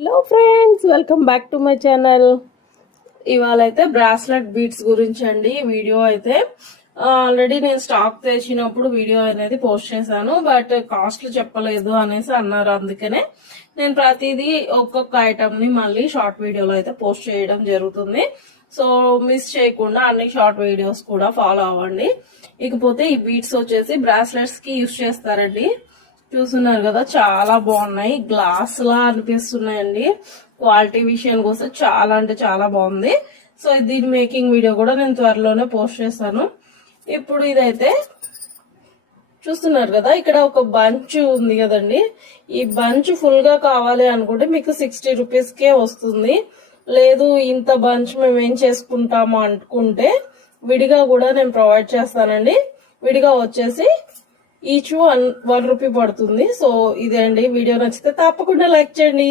Hello friends, welcome back to my channel. ఇవాళ అయితే bracelet beads గురించి అండి. వీడియో అయితే ఆల్రెడీ నేను స్టాక్ తెచ్చినప్పుడు వీడియో అనేది పోస్ట్ చేశాను, బట్ కాస్ట్లు చెప్పలేదు అనేసి అన్నారు. అందుకనే నేను ప్రతిదీ ఒక్కొక్క ఐటమ్ ని మళ్ళీ షార్ట్ వీడియోలో అయితే పోస్ట్ చేయడం జరుగుతుంది. సో మిస్ చేయకుండా అన్ని షార్ట్ వీడియోస్ కూడా ఫాలో అవ్వండి. ఇకపోతే ఈ బీడ్స్ వచ్చేసి బ్రాస్లెట్స్ కి యూజ్ చేస్తారండి. చూస్తున్నారు కదా, చాలా బాగున్నాయి. గ్లాస్ లా అనిపిస్తున్నాయండి. క్వాలిటీ విషయానికి వస్తే చాలా అంటే చాలా బాగుంది. సో దీని మేకింగ్ వీడియో కూడా నేను త్వరలోనే పోస్ట్ చేస్తాను. ఇప్పుడు ఇదైతే చూస్తున్నారు కదా, ఇక్కడ ఒక బంచ్ ఉంది కదండి. ఈ బంచ్ ఫుల్ గా కావాలి అనుకుంటే మీకు 60 రూపీస్ కే వస్తుంది. లేదు ఇంత బంచ్ మేము ఏం చేసుకుంటాము అనుకుంటే విడిగా కూడా నేను ప్రొవైడ్ చేస్తానండి. విడిగా వచ్చేసి ఈచ్ 1 రూపీ పడుతుంది. సో ఇదే అండి. వీడియో నచ్చితే తప్పకుండా లైక్ చేయండి.